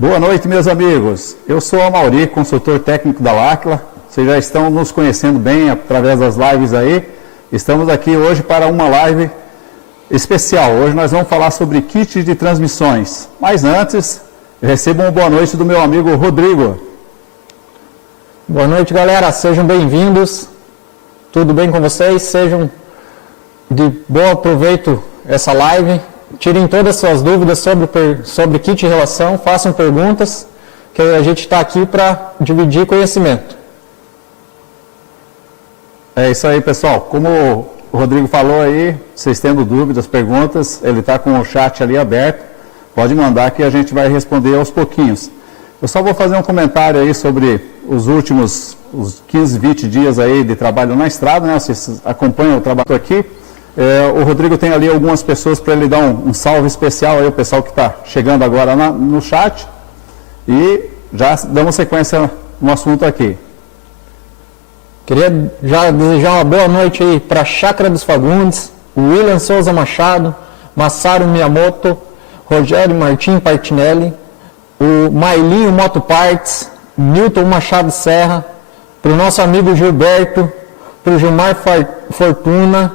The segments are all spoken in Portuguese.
Boa noite, meus amigos. Eu sou o Mauri, consultor técnico da L'Aquila. Vocês já estão nos conhecendo bem através das lives aí. Estamos aqui hoje para uma live especial. Hoje nós vamos falar sobre kit de transmissões. Mas antes, recebo uma boa noite do meu amigo Rodrigo. Boa noite, galera. Sejam bem-vindos. Tudo bem com vocês? Sejam de bom proveito essa live. Tirem todas as suas dúvidas sobre kit de relação, façam perguntas, que a gente está aqui para dividir conhecimento. É isso aí, pessoal. Como o Rodrigo falou aí, vocês tendo dúvidas, perguntas, ele está com o chat ali aberto. Pode mandar que a gente vai responder aos pouquinhos. Eu só vou fazer um comentário aí sobre os últimos 15, 20 dias aí de trabalho na estrada, né? Vocês acompanham o trabalho aqui. O Rodrigo tem ali algumas pessoas para ele dar um salve especial aí, o pessoal que está chegando agora no chat. E já damos sequência no assunto aqui. Queria já desejar uma boa noite aí para a Chácara dos Fagundes, o William Souza Machado, Massaro Miyamoto, Rogério Martim Partinelli, o Mailinho Motoparts, Milton Machado Serra, para o nosso amigo Gilberto, para o Gilmar Fortuna,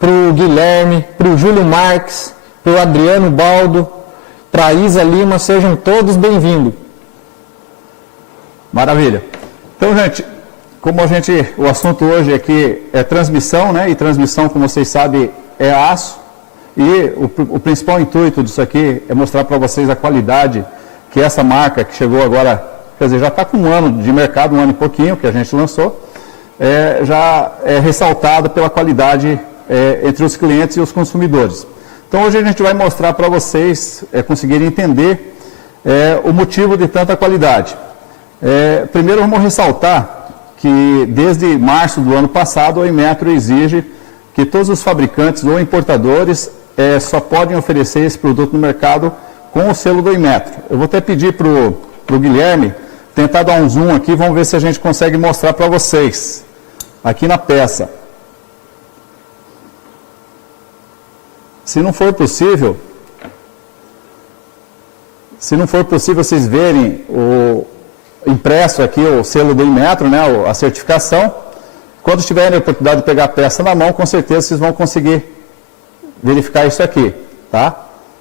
para o Guilherme, para o Júlio Marques, para o Adriano Baldo, para a Isa Lima, sejam todos bem-vindos. Maravilha. Então, gente, o assunto hoje aqui é transmissão, né? E transmissão, como vocês sabem, é aço. E o principal intuito disso aqui é mostrar para vocês a qualidade que essa marca que chegou agora, quer dizer, já está com um ano de mercado, um ano e pouquinho que a gente lançou, já é ressaltada pela qualidade entre os clientes e os consumidores. Então hoje a gente vai mostrar para vocês conseguirem entender o motivo de tanta qualidade. Primeiro vamos ressaltar que desde março do ano passado a Inmetro exige que todos os fabricantes ou importadores só podem oferecer esse produto no mercado com o selo do Inmetro. Eu vou até pedir para o Guilherme tentar dar um zoom aqui, vamos ver se a gente consegue mostrar para vocês aqui na peça. Se não for possível vocês verem o impresso aqui, o selo do Inmetro, né, a certificação, quando tiverem a oportunidade de pegar a peça na mão, com certeza vocês vão conseguir verificar isso aqui, tá?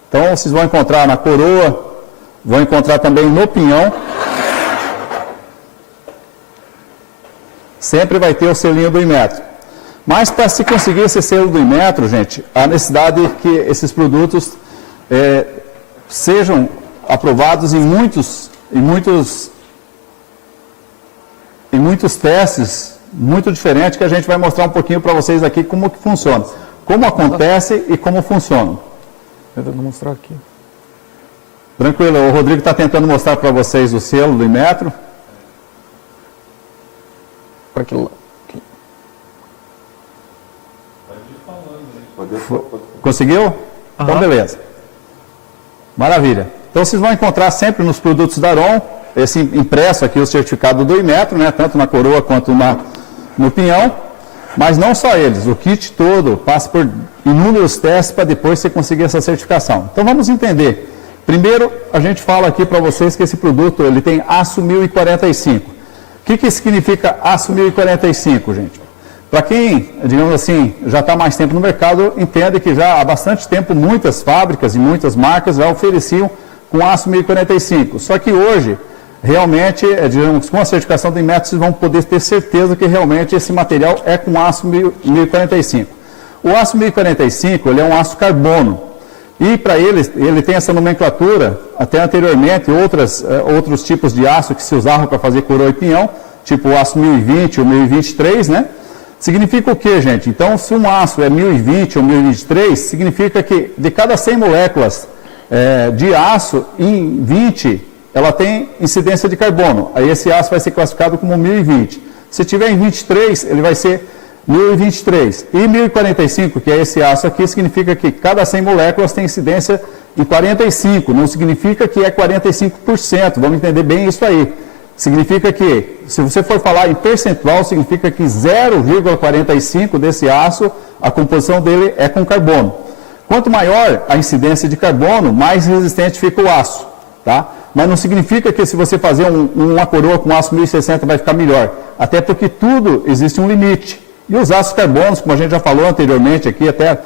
Então, vocês vão encontrar na coroa, vão encontrar também no pinhão. Sempre vai ter o selinho do Inmetro. Mas para se conseguir esse selo do Inmetro, gente, a necessidade é que esses produtos sejam aprovados em muitos testes muito diferentes, que a gente vai mostrar um pouquinho para vocês aqui como que funciona. Como acontece e como funciona. Tentando mostrar aqui. Tranquilo, o Rodrigo está tentando mostrar para vocês o selo do Inmetro. Para aquele lado. Conseguiu? Então, beleza. Maravilha. Então, vocês vão encontrar sempre nos produtos da Aron, esse impresso aqui, o certificado do Inmetro, né, tanto na coroa quanto no pinhão, mas não só eles, o kit todo passa por inúmeros testes para depois você conseguir essa certificação. Então, vamos entender. Primeiro, a gente fala aqui para vocês que esse produto ele tem aço 1045. O que significa aço 1045, gente? Para quem, digamos assim, já está mais tempo no mercado, entende que já há bastante tempo muitas fábricas e muitas marcas já ofereciam com aço 1045. Só que hoje, realmente, digamos, com a certificação do Inmetro, vocês vão poder ter certeza que realmente esse material é com aço 1045. O aço 1045 ele é um aço carbono. E para ele tem essa nomenclatura, até anteriormente, outros tipos de aço que se usavam para fazer coroa e pinhão, tipo o aço 1020 ou 1023, né? Significa o que, gente? Então, se um aço é 1020 ou 1023, significa que de cada 100 moléculas de aço, em 20, ela tem incidência de carbono. Aí esse aço vai ser classificado como 1020. Se tiver em 23, ele vai ser 1023. E 1045, que é esse aço aqui, significa que cada 100 moléculas tem incidência em 45. Não significa que é 45%. Vamos entender bem isso aí. Significa que, se você for falar em percentual, significa que 0,45 desse aço, a composição dele é com carbono. Quanto maior a incidência de carbono, mais resistente fica o aço. Tá? mas não significa que se você fazer uma coroa com aço 1060 vai ficar melhor. Até porque tudo existe um limite. E os ácidos carbonos, como a gente já falou anteriormente aqui, até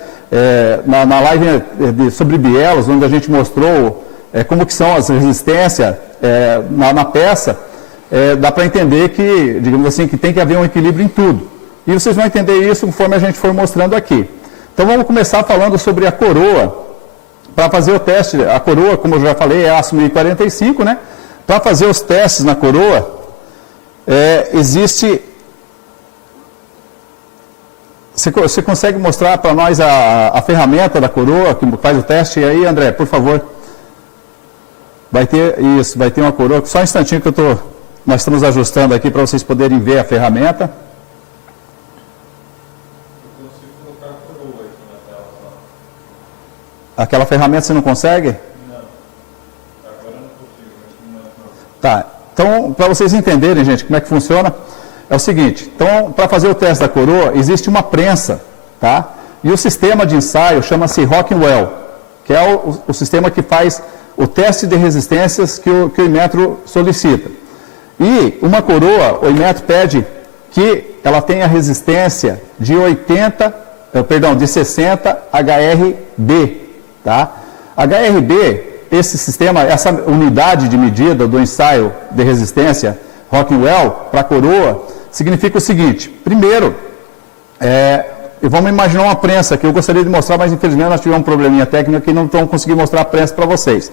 na live sobre bielos, onde a gente mostrou como que são as resistências na peça, dá para entender que, digamos assim, que tem que haver um equilíbrio em tudo. E vocês vão entender isso conforme a gente for mostrando aqui. Então vamos começar falando sobre a coroa. Para fazer o teste, a coroa, como eu já falei, é aço 1045, né? Para fazer os testes na coroa, existe... Você consegue mostrar para nós a ferramenta da coroa que faz o teste? E aí, André, por favor. Vai ter uma coroa. Só um instantinho que nós estamos ajustando aqui para vocês poderem ver a ferramenta. Eu consigo colocar a coroa aqui na tela só. Aquela ferramenta você não consegue? Não. Agora não consigo. Não. Tá. Então, para vocês entenderem, gente, como é que funciona, é o seguinte. Então, para fazer o teste da coroa, existe uma prensa, tá? E o sistema de ensaio chama-se Rockwell, que é o sistema que faz o teste de resistências que o Inmetro solicita. E uma coroa, o Inmetro pede que ela tenha resistência de 60 HRB, tá? HRB, esse sistema, essa unidade de medida do ensaio de resistência Rockwell para coroa, significa o seguinte: primeiro, vamos imaginar uma prensa que eu gostaria de mostrar, mas infelizmente nós tivemos um probleminha técnico que não vamos conseguir mostrar a prensa para vocês.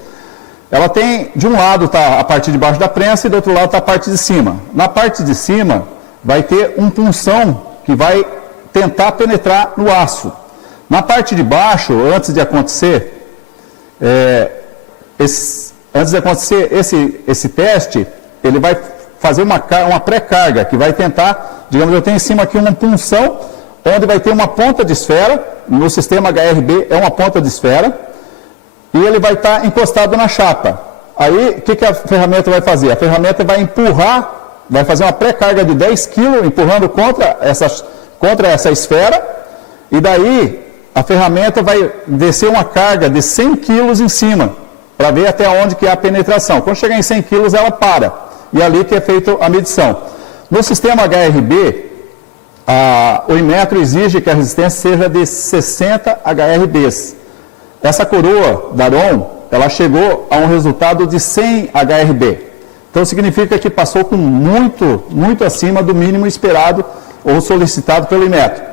Ela tem, de um lado está a parte de baixo da prensa e do outro lado está a parte de cima. Na parte de cima vai ter um punção que vai tentar penetrar no aço. Na parte de baixo, antes de acontecer esse teste, ele vai fazer uma pré-carga que vai tentar, digamos, eu tenho em cima aqui uma punção, onde vai ter uma ponta de esfera, no sistema HRB é uma ponta de esfera, e ele vai estar encostado na chapa. Aí, o que a ferramenta vai fazer? A ferramenta vai empurrar, vai fazer uma pré-carga de 10 kg, empurrando contra essa esfera, e daí a ferramenta vai descer uma carga de 100 kg em cima, para ver até onde que é a penetração. Quando chegar em 100 kg, ela para, e é ali que é feita a medição. No sistema HRB, o Inmetro exige que a resistência seja de 60 HRBs. Essa coroa da Aron, ela chegou a um resultado de 100 HRB. Então significa que passou com muito acima do mínimo esperado ou solicitado pelo Inmetro.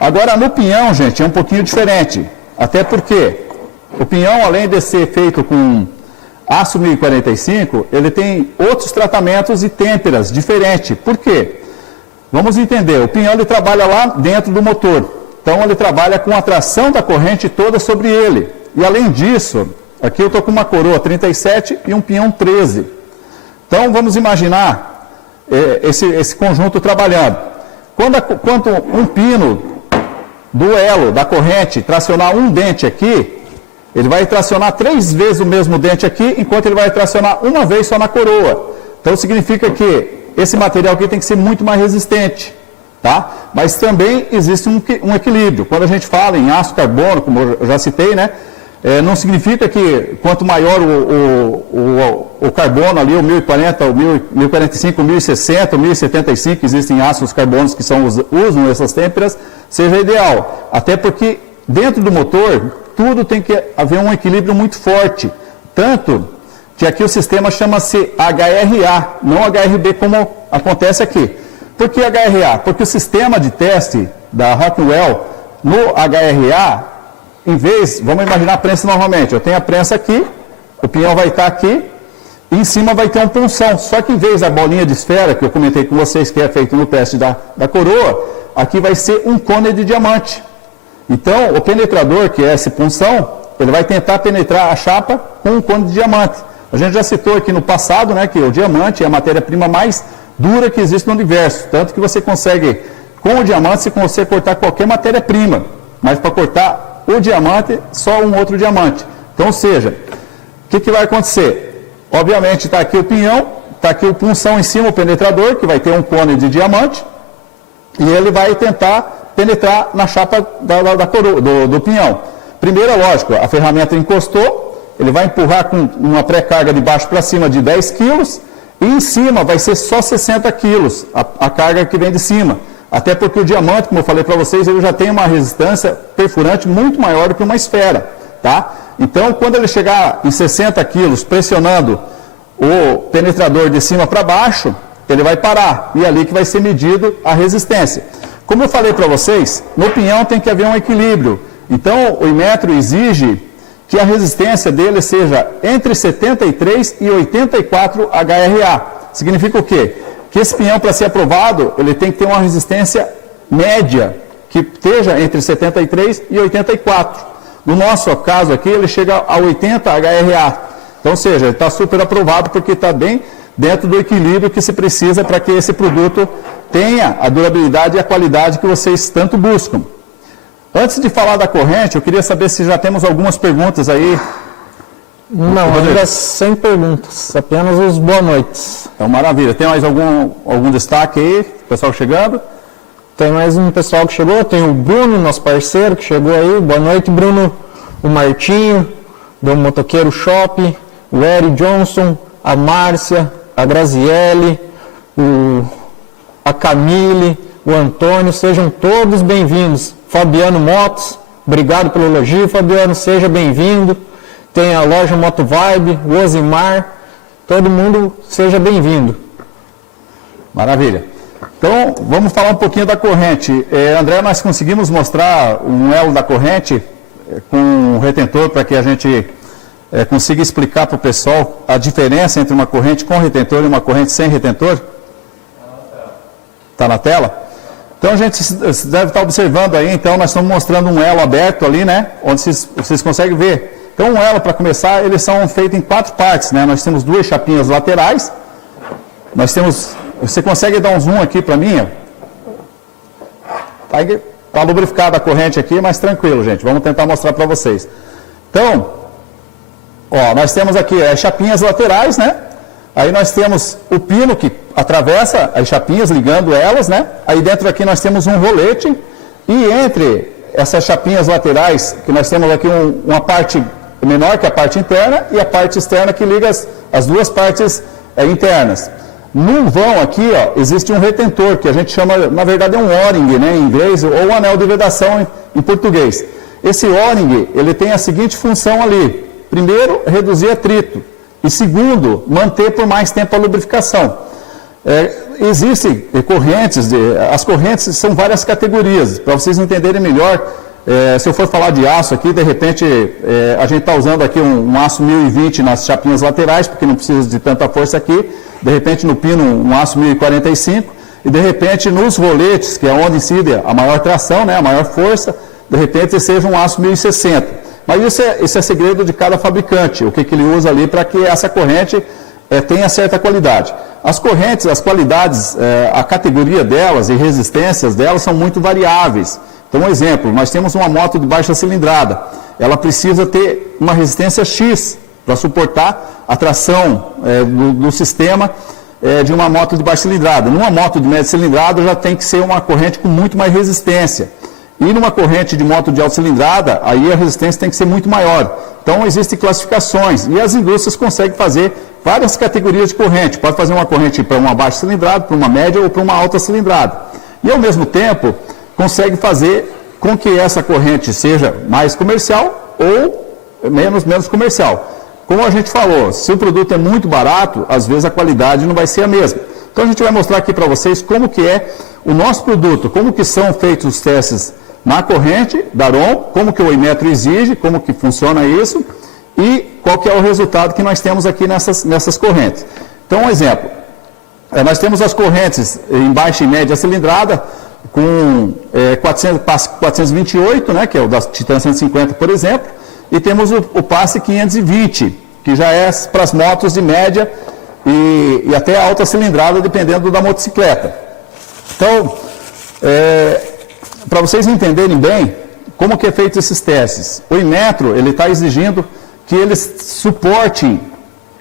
Agora no pinhão, gente, é um pouquinho diferente. Até porque o pinhão, além de ser feito com aço 1045, ele tem outros tratamentos e têmperas diferentes. Por quê? Vamos entender, o pinhão ele trabalha lá dentro do motor. Então ele trabalha com a tração da corrente toda sobre ele. E além disso, aqui eu estou com uma coroa 37 e um pinhão 13. Então vamos imaginar esse conjunto trabalhando. Quando um pino do elo da corrente tracionar um dente aqui, ele vai tracionar 3 vezes o mesmo dente aqui, enquanto ele vai tracionar uma vez só na coroa. Então significa que esse material aqui tem que ser muito mais resistente. Tá? Mas também existe um equilíbrio. Quando a gente fala em aço carbono, como eu já citei, né, não significa que quanto maior o carbono ali, o 1040, o 1045, o 1060, o 1075, existem ácidos carbonos que usam essas têmperas, seja ideal. Até porque dentro do motor, tudo tem que haver um equilíbrio muito forte. Tanto que aqui o sistema chama-se HRA, não HRB como acontece aqui. Por que HRA? Porque o sistema de teste da Rockwell, no HRA, em vez, vamos imaginar a prensa novamente, eu tenho a prensa aqui, o pinhão vai estar aqui, e em cima vai ter um punção. Só que em vez da bolinha de esfera, que eu comentei com vocês, que é feito no teste da coroa, aqui vai ser um cone de diamante. Então, o penetrador, que é essa punção, ele vai tentar penetrar a chapa com um cone de diamante. A gente já citou aqui no passado, né, que o diamante é a matéria-prima mais dura que existe no universo, tanto que você consegue, com o diamante, você consegue cortar qualquer matéria-prima, mas para cortar o diamante, só um outro diamante. Então, ou seja, o que vai acontecer? Obviamente está aqui o pinhão, está aqui o punção em cima, o penetrador, que vai ter um cone de diamante, e ele vai tentar penetrar na chapa da coroa, do pinhão. Primeiro, lógico, a ferramenta encostou, ele vai empurrar com uma pré-carga de baixo para cima de 10 quilos, e em cima vai ser só 60 quilos, a carga que vem de cima. Até porque o diamante, como eu falei para vocês, ele já tem uma resistência perfurante muito maior do que uma esfera, tá? Então, quando ele chegar em 60 quilos, pressionando o penetrador de cima para baixo, ele vai parar, e é ali que vai ser medido a resistência. Como eu falei para vocês, no pinhão tem que haver um equilíbrio. Então, o Imetro exige que a resistência dele seja entre 73 e 84 HRA. Significa o quê? Que esse pinhão, para ser aprovado, ele tem que ter uma resistência média, que esteja entre 73 e 84. No nosso caso aqui, ele chega a 80 HRA. Então, ou seja, ele está super aprovado porque está bem dentro do equilíbrio que se precisa para que esse produto tenha a durabilidade e a qualidade que vocês tanto buscam. Antes de falar da corrente, eu queria saber se já temos algumas perguntas aí. Não, ainda sem perguntas, apenas os boa noites. Então, maravilha. Tem mais algum destaque aí? Pessoal chegando? Tem mais um pessoal que chegou, tem o Bruno, nosso parceiro, que chegou aí. Boa noite, Bruno. O Martinho, do Motoqueiro Shop, o Eri Johnson, a Márcia, a Graziele, a Camille, o Antônio, sejam todos bem-vindos. Fabiano Motos, obrigado pelo elogio, Fabiano, seja bem-vindo. Tem a loja Moto Vibe, o Osimar, todo mundo seja bem-vindo. Maravilha. Então, vamos falar um pouquinho da corrente. André, nós conseguimos mostrar um elo da corrente com um retentor para que a gente consiga explicar para o pessoal a diferença entre uma corrente com retentor e uma corrente sem retentor? Está na tela? Então, a gente deve estar observando aí, então, nós estamos mostrando um elo aberto ali, né? Onde vocês conseguem ver. Então, um elo, para começar, eles são feitos em 4 partes, né? Nós temos 2 chapinhas laterais. Nós temos... Você consegue dar um zoom aqui para mim? Está lubrificada a corrente aqui, mas tranquilo, gente. Vamos tentar mostrar para vocês. Então, ó, nós temos aqui as chapinhas laterais, né? Aí nós temos o pino que atravessa as chapinhas, ligando elas, né? Aí dentro aqui nós temos um rolete. E entre essas chapinhas laterais, que nós temos aqui uma parte menor que a parte interna e a parte externa que liga as duas partes internas. No vão aqui, ó, existe um retentor, que a gente chama, na verdade é um O-ring, né, em inglês, ou um anel de vedação em português. Esse O-ring, ele tem a seguinte função ali. Primeiro, reduzir atrito. E segundo, manter por mais tempo a lubrificação. Existem correntes, as correntes são várias categorias. Para vocês entenderem melhor, se eu for falar de aço aqui, de repente a gente está usando aqui um aço 1020 nas chapinhas laterais, porque não precisa de tanta força aqui. De repente no pino um aço 1045. E de repente nos roletes, que é onde incide a maior tração, né, a maior força, de repente seja um aço 1060. Mas isso é segredo de cada fabricante, o que ele usa ali para que essa corrente tenha certa qualidade. As correntes, as qualidades, a categoria delas e resistências delas são muito variáveis. Então, um exemplo, nós temos uma moto de baixa cilindrada, ela precisa ter uma resistência X para suportar a tração do sistema de uma moto de baixa cilindrada. Numa moto de média cilindrada já tem que ser uma corrente com muito mais resistência. E numa corrente de moto de alta cilindrada, aí a resistência tem que ser muito maior. Então, existem classificações e as indústrias conseguem fazer várias categorias de corrente. Pode fazer uma corrente para uma baixa cilindrada, para uma média ou para uma alta cilindrada. E, ao mesmo tempo, consegue fazer com que essa corrente seja mais comercial ou menos comercial. Como a gente falou, se o produto é muito barato, às vezes a qualidade não vai ser a mesma. Então, a gente vai mostrar aqui para vocês como que é o nosso produto, como que são feitos os testes na corrente da Aron, como que o Imetro exige, como que funciona isso e qual que é o resultado que nós temos aqui nessas correntes. Então, um exemplo, nós temos as correntes em baixa e média cilindrada com 428, né, que é o da Titan 150, por exemplo, e temos o passe 520, que já é para as motos de média e até alta cilindrada, dependendo da motocicleta. Então, para vocês entenderem bem como que é feito esses testes, o Imetro, ele está exigindo que eles suportem,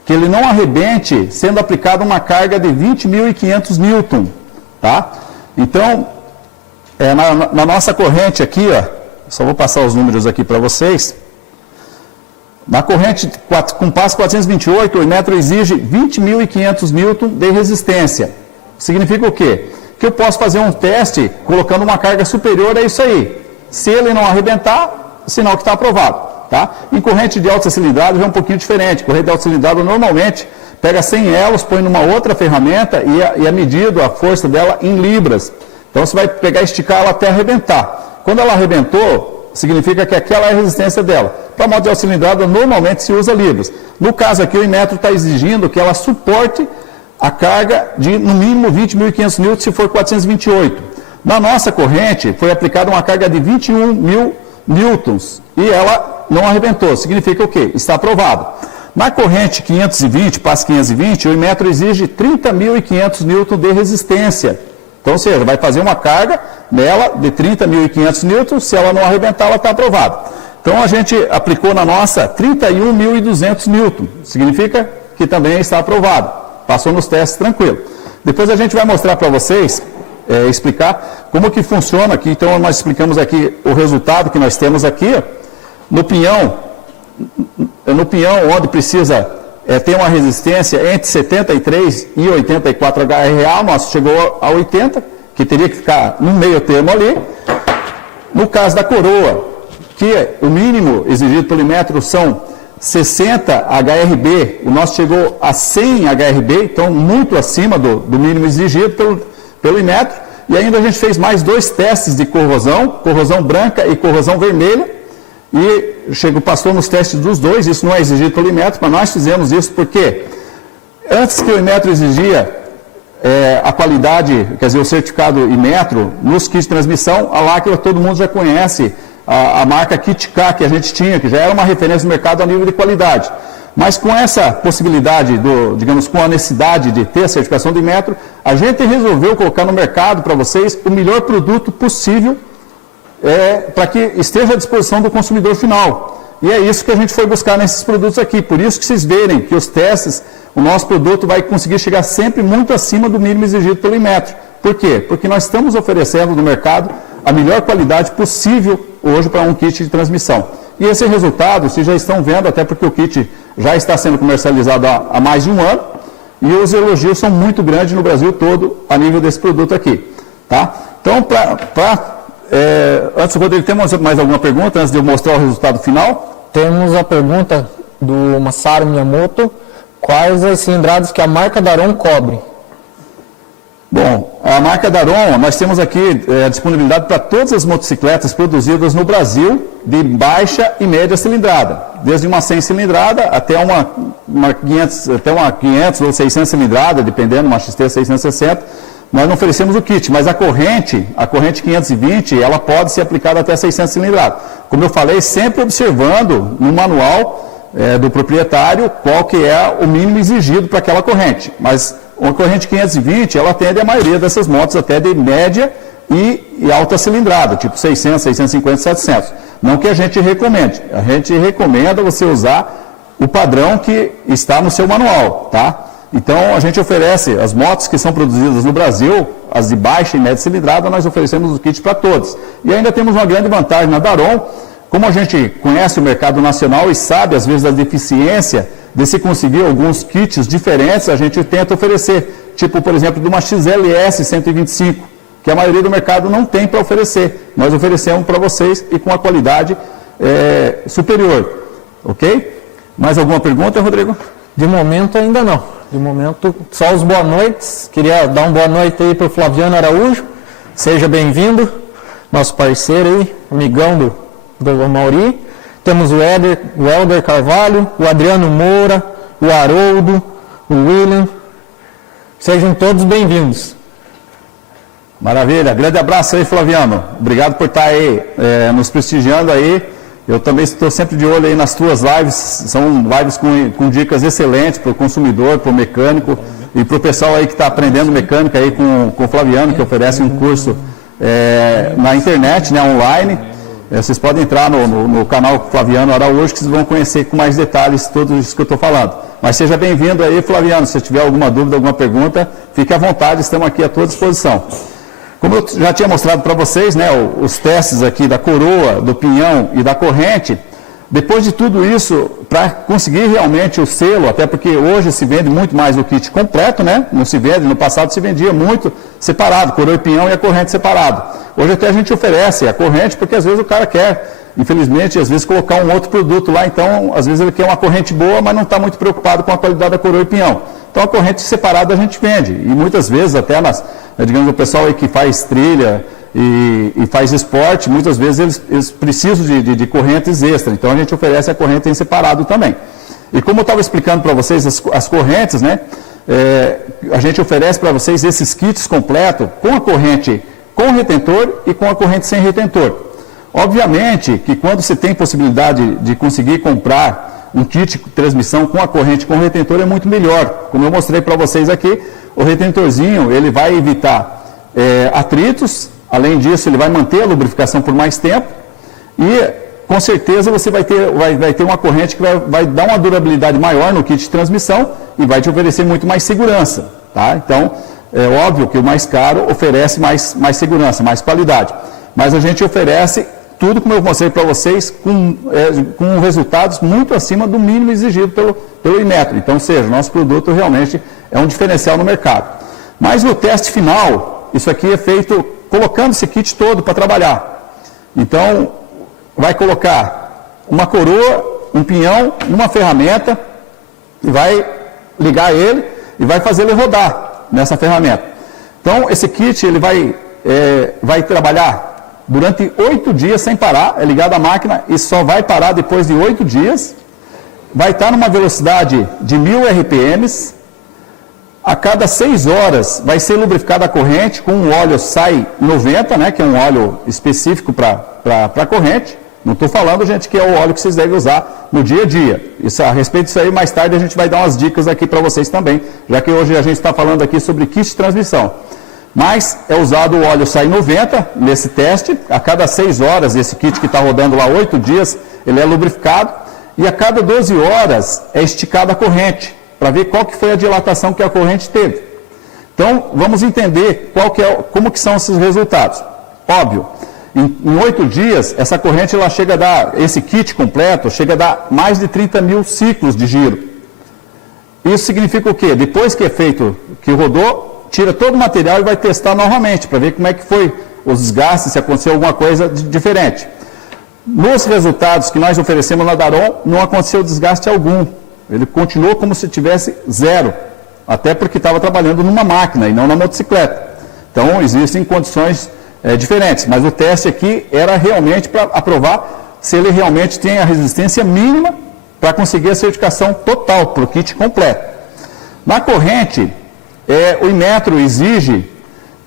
que ele não arrebente sendo aplicada uma carga de 20.500 newton, tá? Então, na nossa corrente aqui, ó, só vou passar os números aqui para vocês. Na corrente com passo 428, o Imetro exige 20.500 newton de resistência. Significa o quê? Que eu posso fazer um teste colocando uma carga superior a isso aí. Se ele não arrebentar, sinal que está aprovado. Tá? Em corrente de alta cilindrada já é um pouquinho diferente. Corrente de alta cilindrada normalmente pega 100 elos, põe numa outra ferramenta e é medido a força dela em libras. Então você vai pegar e esticar ela até arrebentar. Quando ela arrebentou, significa que aquela é a resistência dela. Para moto de alta cilindrada normalmente se usa libras. No caso aqui o Imetro está exigindo que ela suporte a carga de no mínimo 20.500 newtons se for 428. Na nossa corrente foi aplicada uma carga de 21.000 newtons e ela não arrebentou. Significa o quê? Está aprovado. Na corrente 520, passo 520, o Imetro exige 30.500 newtons de resistência. Então, ou seja, vai fazer uma carga nela de 30.500 newtons, se ela não arrebentar, ela está aprovada. Então, a gente aplicou na nossa 31.200 newtons. Significa que também está aprovado. Passou nos testes tranquilo. Depois a gente vai mostrar para vocês, explicar como que funciona aqui. Então nós explicamos aqui o resultado que nós temos aqui. No pinhão onde precisa ter uma resistência entre 73 e 84 HRA, nosso chegou a 80, que teria que ficar no meio termo ali. No caso da coroa, que o mínimo exigido pelo Imetro são 60 HRB, o nosso chegou a 100 HRB, então muito acima do mínimo exigido pelo Imetro. E ainda a gente fez mais 2 testes de corrosão branca e corrosão vermelha, e passou nos testes dos dois. Isso não é exigido pelo Imetro, mas nós fizemos isso porque antes que o Imetro exigia a qualidade, quer dizer, o certificado Imetro, nos kits de transmissão, a Láquila todo mundo já conhece, a marca KitK que a gente tinha, que já era uma referência no mercado a nível de qualidade. Mas com essa possibilidade, digamos, com a necessidade de ter a certificação do Imetro, a gente resolveu colocar no mercado para vocês o melhor produto possível para que esteja à disposição do consumidor final. E é isso que a gente foi buscar nesses produtos aqui. Por isso que vocês verem que os testes, o nosso produto vai conseguir chegar sempre muito acima do mínimo exigido pelo Imetro. Por quê? Porque nós estamos oferecendo no mercado a melhor qualidade possível hoje para um kit de transmissão. E esse resultado vocês já estão vendo, até porque o kit já está sendo comercializado há mais de um ano, e os elogios são muito grandes no Brasil todo a nível desse produto aqui. Tá? Então, antes, Rodrigo, temos mais alguma pergunta antes de eu mostrar o resultado final? Temos a pergunta do Masaru Miyamoto: quais as cilindradas que a marca Daron cobre? Bom, a marca Daron, nós temos aqui a disponibilidade para todas as motocicletas produzidas no Brasil de baixa e média cilindrada, desde uma 100 cilindrada até uma 500 ou 600 cilindrada, dependendo, uma XT 660, nós não oferecemos o kit, mas a corrente 520, ela pode ser aplicada até 600 cilindrada. Como eu falei, sempre observando no manual do proprietário qual que é o mínimo exigido para aquela corrente, mas uma corrente 520, ela atende a maioria dessas motos até de média e alta cilindrada, tipo 600, 650, 700. Não que a gente recomende. A gente recomenda você usar o padrão que está no seu manual, tá? Então, a gente oferece as motos que são produzidas no Brasil, as de baixa e média cilindrada, nós oferecemos o kit para todos. E ainda temos uma grande vantagem na Daron, como a gente conhece o mercado nacional e sabe, às vezes, da deficiência de se conseguir alguns kits diferentes, a gente tenta oferecer, tipo, por exemplo, de uma XLS 125, que a maioria do mercado não tem para oferecer. Nós oferecemos para vocês e com a qualidade superior. Ok? Mais alguma pergunta, Rodrigo? De momento ainda não. De momento, só os boa noites. Queria dar uma boa noite aí para o Flaviano Araújo. Seja bem-vindo, nosso parceiro aí, amigão do Mauri. Temos o Helder Carvalho, o Adriano Moura, o Haroldo, o William. Sejam todos bem-vindos. Maravilha. Grande abraço aí, Flaviano. Obrigado por estar aí nos prestigiando aí. Eu também estou sempre de olho aí nas tuas lives. São lives com dicas excelentes para o consumidor, para o mecânico e para o pessoal aí que está aprendendo mecânica aí com o Flaviano, que oferece um curso na internet, né, online. Vocês podem entrar no canal Flaviano Araújo, que vocês vão conhecer com mais detalhes tudo isso que eu estou falando. Mas seja bem-vindo aí, Flaviano. Se tiver alguma dúvida, alguma pergunta, fique à vontade, estamos aqui à tua disposição. Como eu já tinha mostrado para vocês, né, os testes aqui da coroa, do pinhão e da corrente, Depois de tudo isso, para conseguir realmente o selo, até porque hoje se vende muito mais o kit completo, né? Não se vende, no passado se vendia muito separado, coroa e pinhão e a corrente separado. Hoje até a gente oferece a corrente, porque às vezes o cara quer, infelizmente, às vezes colocar um outro produto lá, então às vezes ele quer uma corrente boa, mas não está muito preocupado com a qualidade da coroa e pinhão. Então a corrente separada a gente vende, e muitas vezes até digamos, o pessoal aí que faz trilha, e faz esporte, muitas vezes eles precisam de correntes extra, então a gente oferece a corrente em separado também. E como eu estava explicando para vocês as correntes, né, a gente oferece para vocês esses kits completos com a corrente com retentor e com a corrente sem retentor. Obviamente que quando você tem possibilidade de conseguir comprar um kit de transmissão com a corrente com retentor é muito melhor. Como eu mostrei para vocês aqui, o retentorzinho ele vai evitar atritos. Além disso, ele vai manter a lubrificação por mais tempo e, com certeza, você vai ter uma corrente que vai dar uma durabilidade maior no kit de transmissão e vai te oferecer muito mais segurança. Tá? Então, é óbvio que o mais caro oferece mais segurança, mais qualidade. Mas a gente oferece tudo, como eu mostrei para vocês, com resultados muito acima do mínimo exigido pelo Inmetro. Então, ou seja, nosso produto realmente é um diferencial no mercado. Mas no teste final, isso aqui é feito colocando esse kit todo para trabalhar. Então, vai colocar uma coroa, um pinhão, uma ferramenta, e vai ligar ele e vai fazer ele rodar nessa ferramenta. Então, esse kit ele vai trabalhar durante 8 dias sem parar, é ligado à máquina e só vai parar depois de 8 dias. Vai estar numa velocidade de 1000 RPMs. A cada 6 horas vai ser lubrificada a corrente com um óleo SAI 90, né, que é um óleo específico para a corrente. Não estou falando, gente, que é o óleo que vocês devem usar no dia a dia. A respeito disso aí, mais tarde a gente vai dar umas dicas aqui para vocês também, já que hoje a gente está falando aqui sobre kit de transmissão. Mas é usado o óleo SAI 90 nesse teste. A cada 6 horas, esse kit que está rodando lá 8 dias, ele é lubrificado. E a cada 12 horas é esticada a corrente, para ver qual que foi a dilatação que a corrente teve. Então, vamos entender como que são esses resultados. Óbvio, em 8 dias, essa corrente ela chega a dar, esse kit completo, chega a dar mais de 30 mil ciclos de giro. Isso significa o quê? Depois que é feito, que rodou, tira todo o material e vai testar novamente, para ver como é que foi os desgastes, se aconteceu alguma coisa diferente. Nos resultados que nós oferecemos na Daron, não aconteceu desgaste algum. Ele continuou como se tivesse zero, até porque estava trabalhando numa máquina e não na motocicleta. Então, existem condições diferentes, mas o teste aqui era realmente para aprovar se ele realmente tem a resistência mínima para conseguir a certificação total para o kit completo. Na corrente, o Inmetro exige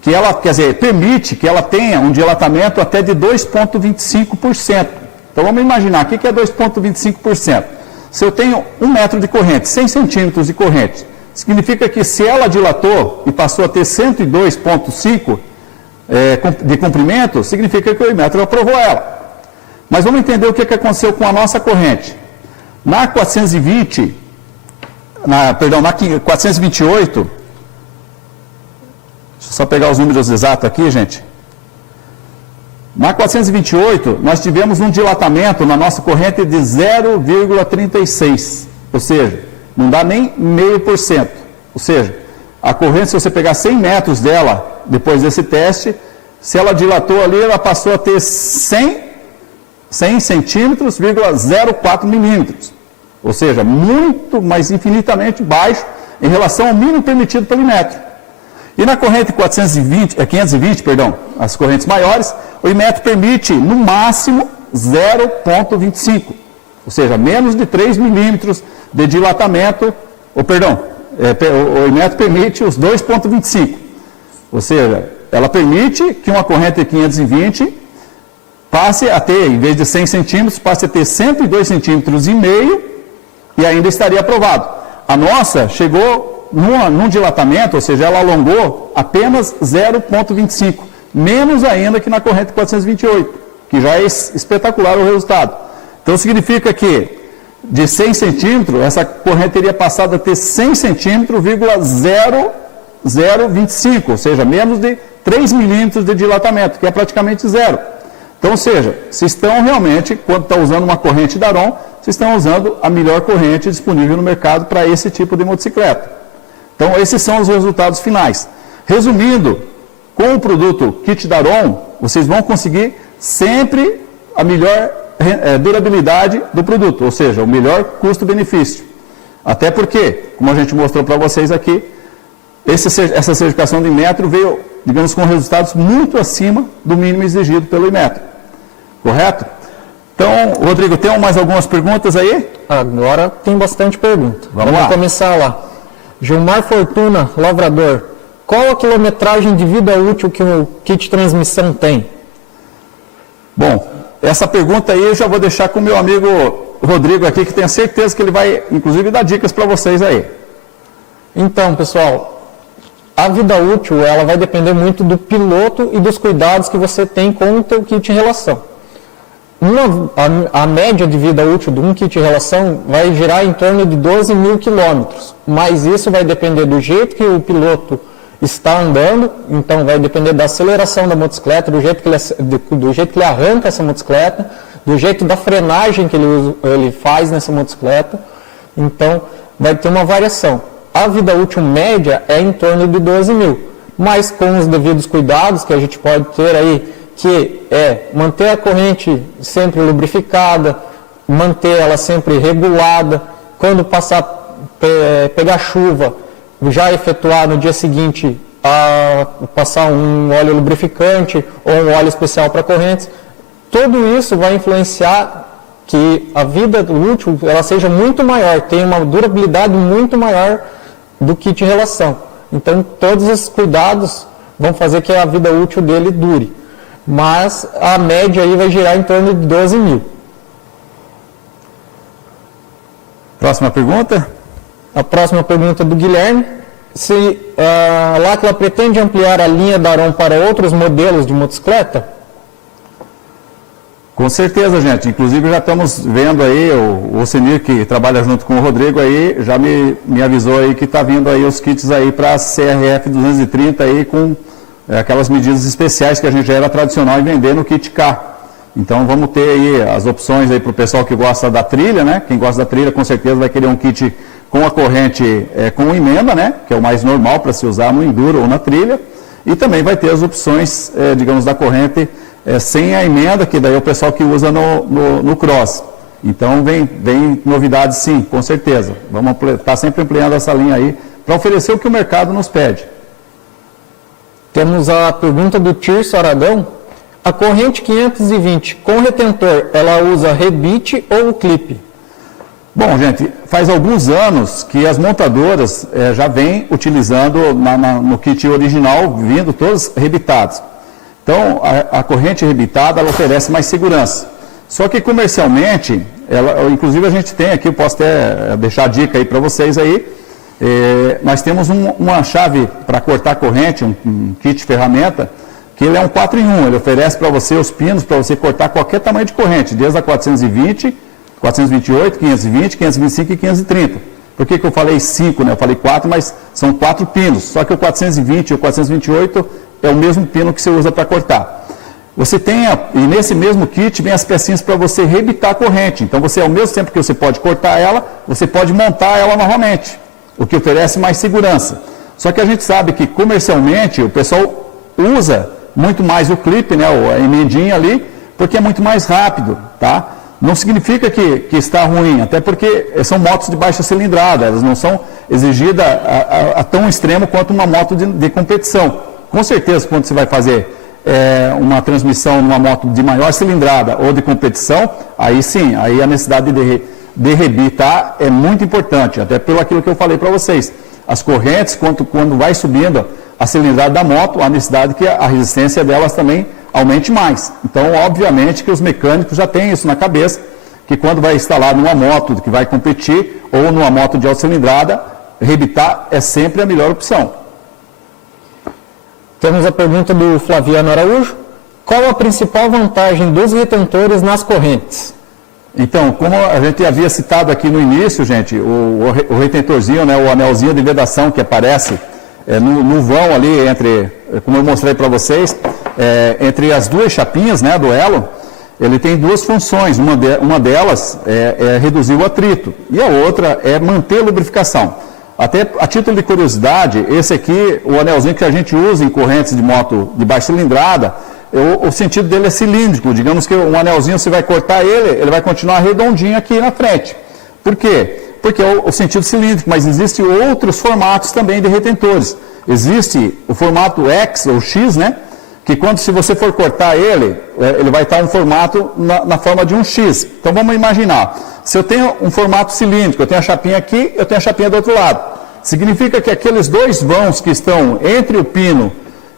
que ela, permite que ela tenha um dilatamento até de 2,25%. Então, vamos imaginar, o que é 2,25%? Se eu tenho 1 metro de corrente, 100 centímetros de corrente, significa que se ela dilatou e passou a ter 102,5 de comprimento, significa que o Inmetro aprovou ela. Mas vamos entender o que aconteceu com a nossa corrente. Na 420, na 428, deixa eu só pegar os números exatos aqui, gente. Na 428, nós tivemos um dilatamento na nossa corrente de 0,36, ou seja, não dá nem 0,5%. Ou seja, a corrente, se você pegar 100 metros dela, depois desse teste, se ela dilatou ali, ela passou a ter 100 centímetros, 0,04 milímetros. Ou seja, muito, mas infinitamente baixo em relação ao mínimo permitido pelo Inmetro. E na corrente 520, as correntes maiores, o Inmetro permite, no máximo, 0,25, ou seja, menos de 3 milímetros de dilatamento, o Inmetro permite os 2,25, ou seja, ela permite que uma corrente de 520 passe a ter, em vez de 100 centímetros, passe a ter 102 centímetros e meio e ainda estaria aprovado. A nossa chegou num dilatamento, ou seja, ela alongou apenas 0,25, menos ainda que na corrente 428, que já é espetacular o resultado. Então, significa que de 100 centímetros, essa corrente teria passado a ter 100 centímetros, 0,025, ou seja, menos de 3 milímetros de dilatamento, que é praticamente zero. Então, ou seja, vocês estão realmente, quando está usando uma corrente Daron, vocês estão usando a melhor corrente disponível no mercado para esse tipo de motocicleta. Então, esses são os resultados finais. Resumindo, com o produto Kit Daron, vocês vão conseguir sempre a melhor durabilidade do produto, ou seja, o melhor custo-benefício. Até porque, como a gente mostrou para vocês aqui, essa certificação de Inmetro veio, digamos, com resultados muito acima do mínimo exigido pelo Inmetro. Correto? Então, Rodrigo, tem mais algumas perguntas aí? Agora tem bastante pergunta. Vamos lá. Começar lá. Gilmar Fortuna, lavrador. Qual a quilometragem de vida útil que o kit de transmissão tem? Bom, essa pergunta aí eu já vou deixar com o meu amigo Rodrigo aqui, que tenho certeza que ele vai, inclusive, dar dicas para vocês aí. Então, pessoal, a vida útil ela vai depender muito do piloto e dos cuidados que você tem com o teu kit de relação. A média de vida útil de um kit de relação vai girar em torno de 12 mil quilômetros, mas isso vai depender do jeito que o piloto está andando, então vai depender da aceleração da motocicleta, do jeito que ele arranca essa motocicleta, do jeito da frenagem que ele faz nessa motocicleta, então vai ter uma variação. A vida útil média é em torno de 12 mil, mas com os devidos cuidados que a gente pode ter aí, que é manter a corrente sempre lubrificada, manter ela sempre regulada, quando pegar chuva, já efetuar no dia seguinte passar um óleo lubrificante ou um óleo especial para correntes. Tudo isso vai influenciar que a vida útil ela seja muito maior, tenha uma durabilidade muito maior do kit de relação. Então, todos esses cuidados vão fazer que a vida útil dele dure. Mas a média aí vai girar em torno de 12 mil. Próxima pergunta? A próxima pergunta é do Guilherme. Se a Lacla pretende ampliar a linha Daron para outros modelos de motocicleta? Com certeza, gente. Inclusive já estamos vendo aí, o Ocenir, que trabalha junto com o Rodrigo aí, já me avisou aí que está vindo aí os kits aí para a CRF 230 aí com aquelas medidas especiais que a gente já era tradicional em vender no kit K. Então vamos ter aí as opções aí para o pessoal que gosta da trilha, né? Quem gosta da trilha com certeza vai querer um kit com a corrente com emenda, né? Que é o mais normal para se usar no enduro ou na trilha. E também vai ter as opções, digamos, da corrente sem a emenda, que daí é o pessoal que usa no cross. Então vem novidades sim, com certeza. Vamos estar sempre ampliando essa linha aí para oferecer o que o mercado nos pede. Temos a pergunta do Tirso Aragão. A corrente 520 com retentor, ela usa rebite ou clipe? Bom, gente, faz alguns anos que as montadoras já vêm utilizando no kit original, vindo todos rebitados. Então, a corrente rebitada, ela oferece mais segurança. Só que comercialmente, inclusive a gente tem aqui, eu posso até deixar a dica aí para vocês aí, nós temos uma chave para cortar corrente, um kit de ferramenta, que ele é um 4 em 1, ele oferece para você os pinos para você cortar qualquer tamanho de corrente, desde a 420, 428, 520, 525 e 530. Por que eu falei 5, né? Eu falei 4, mas são 4 pinos, só que o 420 e o 428 é o mesmo pino que você usa para cortar. Você tem, e nesse mesmo kit vem as pecinhas para você rebitar a corrente, então você ao mesmo tempo que você pode cortar ela, você pode montar ela novamente, o que oferece mais segurança. Só que a gente sabe que comercialmente o pessoal usa muito mais o clipe, né, a emendinha ali, porque é muito mais rápido, tá? Não significa que está ruim, até porque são motos de baixa cilindrada, elas não são exigidas a tão extremo quanto uma moto de competição. Com certeza, quando você vai fazer uma transmissão numa moto de maior cilindrada ou de competição, aí sim, aí a necessidade de rebitar é muito importante, até pelo aquilo que eu falei para vocês. As correntes, quando vai subindo a cilindrada da moto, a necessidade que a resistência delas também aumente mais. Então, obviamente que os mecânicos já têm isso na cabeça, que quando vai instalar numa moto que vai competir ou numa moto de alta cilindrada, rebitar é sempre a melhor opção. Temos a pergunta do Flaviano Araújo. Qual a principal vantagem dos retentores nas correntes? Então, como a gente havia citado aqui no início, gente, o retentorzinho, né, o anelzinho de vedação que aparece no vão ali, como eu mostrei para vocês, entre as duas chapinhas, né, do elo, ele tem duas funções. Uma delas é reduzir o atrito e a outra é manter a lubrificação. Até a título de curiosidade, esse aqui, o anelzinho que a gente usa em correntes de moto de baixa cilindrada, o sentido dele é cilíndrico. Digamos que um anelzinho, você vai cortar ele vai continuar redondinho aqui na frente. Por quê? Porque é o sentido cilíndrico, mas existem outros formatos também de retentores. Existe o formato X ou X, né? Que quando, se você for cortar ele vai estar um formato na forma de um X. Então vamos imaginar, se eu tenho um formato cilíndrico, eu tenho a chapinha aqui, eu tenho a chapinha do outro lado. Significa que aqueles dois vãos que estão entre o pino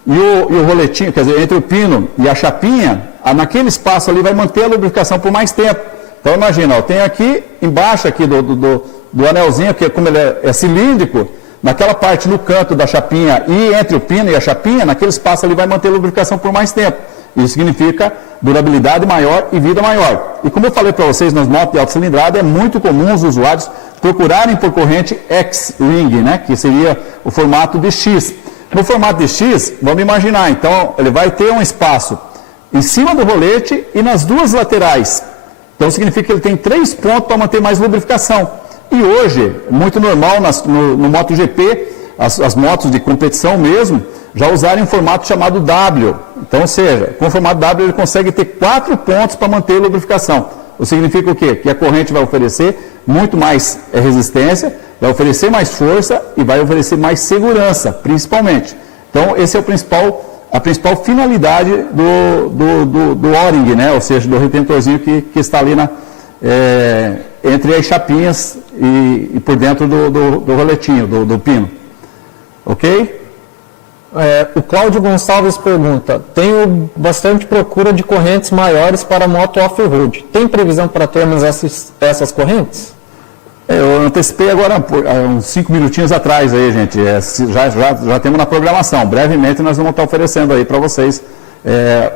e o roletinho, quer dizer, entre o pino e a chapinha, naquele espaço ali vai manter a lubrificação por mais tempo. Então imagina, eu tenho aqui embaixo aqui do anelzinho, que como ele é cilíndrico, naquela parte no canto da chapinha e entre o pino e a chapinha, naquele espaço ali vai manter a lubrificação por mais tempo. Isso significa durabilidade maior e vida maior. E como eu falei para vocês, nas motos de alta cilindrada, é muito comum os usuários procurarem por corrente X-Ring, né, que seria o formato de X. No formato de X, vamos imaginar, então, ele vai ter um espaço em cima do rolete e nas duas laterais. Então, significa que ele tem 3 pontos para manter mais lubrificação. E hoje, muito normal no MotoGP, as motos de competição mesmo, já usarem um formato chamado W. Então, ou seja, com o formato W ele consegue ter 4 pontos para manter a lubrificação. Isso significa o quê? Que a corrente vai oferecer muito mais resistência, vai oferecer mais força e vai oferecer mais segurança, principalmente. Então, esse é a principal finalidade do O-ring, né? Ou seja, do retentorzinho que está ali entre as chapinhas e por dentro do roletinho, do pino. Ok? O Cláudio Gonçalves pergunta: tenho bastante procura de correntes maiores para moto off-road. Tem previsão para termos essas correntes? Eu antecipei agora, uns 5 minutinhos atrás aí, gente. Já temos na programação. Brevemente nós vamos estar oferecendo aí para vocês